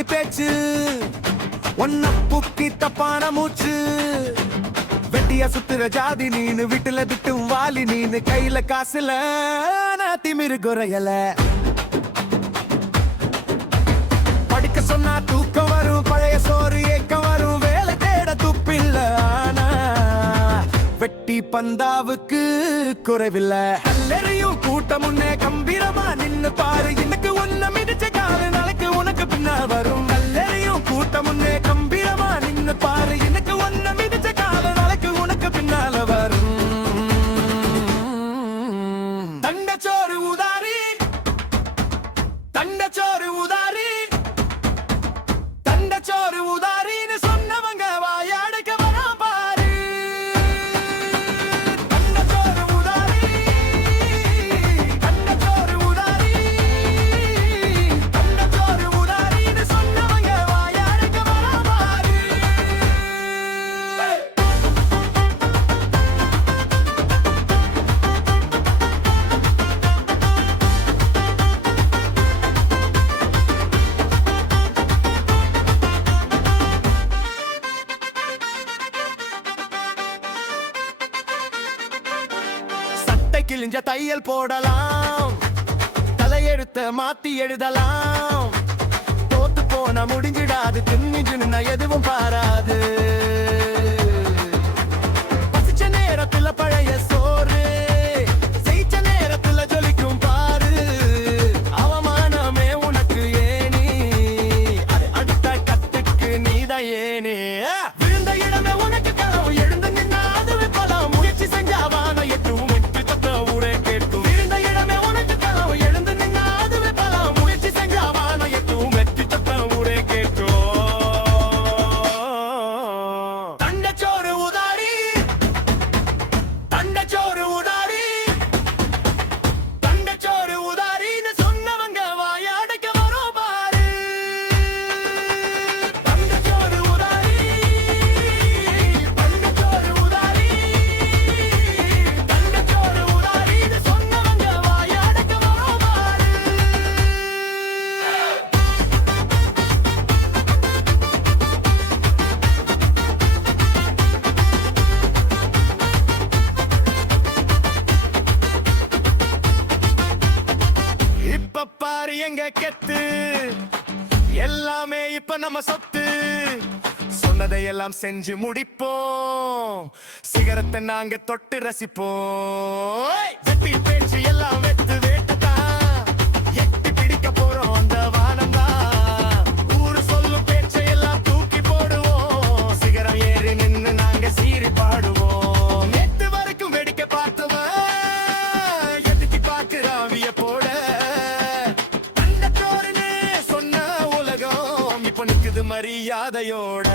போலி பேச்சு ஒன்ன புக்கி தப்பான மூச்சு வெட்டியா சுத்துற ஜாதி நீனு வீட்டுல விட்டும் வாலி நீனு கையில காசுல திமிரு குறையல படிக்க சொன்னா தூக்கம் வரும் பழைய சோறு ஏக்கம் வரும் வேலை தேட துப்பில்ல ஆனா வெட்டி பந்தாவுக்கு குறைவில்லை எல்லாரையும் கூட்டம் முன்னே கம்பீரமா நின்னு பாரு எனக்கு ஒன்ன மிதிச்ச கால நாளைக்கு உனக்கு பின்னால் வரும் எல்லாரையும் கூட்டம் முன்னே கம்பீரமா நின்னு பாரு எனக்கு ஒன்ன மிதிச்ச கால நாளைக்கு உனக்கு பின்னால வரும் தண்டச்சோறு உதாரி தண்டச்சோறு உதாரி தண்டச்சோறு உதாரின்னு சொன்னவங்க வாயாடுக்க வரா பாரு தண்டச்சோறு உதாரி தண்டச்சோறு உதாரி தண்டச்சோறு உதாரின்னு சொன்னவங்க வாயாடுக்க வரா பாரு கிழிஞ்ச தையல் போடலாம் தலையெழுத்த மாத்தி எழுதலாம் தோத்து போன முடிஞ்சிடாது தின்னிஜுன்னு எதுவும் பாராது பசிச்ச நேரத்துல பழைய சோறு செய்ச்ச நேரத்துல ஜொலிக்கும் பாரு அவமானமே உனக்கு ஏனி அது அடுத்த கத்துக்கு நீதான் ஏனி விழுந்த இடமே உனக்கு கனவு எழுந்து நின்னா அதுவே பலம் முயற்சி செஞ்சாவான எட்டுவும் பாரு எங்க கெத்து எல்லாமே இப்ப நம்ம சொத்து சொன்னதை எல்லாம் செஞ்சு முடிப்போம் சிகரத்தை நாங்க தொட்டு ரசிப்போம் வெட்டி பேச்சு எல்லாம் வெத்து வேட்டுதான் எட்டி பிடிக்க போறோம் அந்த வானம் தான் ஊரு சொல்லும் பேச்சை எல்லாம் தூக்கி போடுவோம் சிகரம் ஏறி நின்னு நாங்க சீறி பாடுவோம் நேத்து வரைக்கும் வேடிக்கை பார்த்தவன் எதுக்கு பார்க்கிறான் வியப்போட மரியாதையோட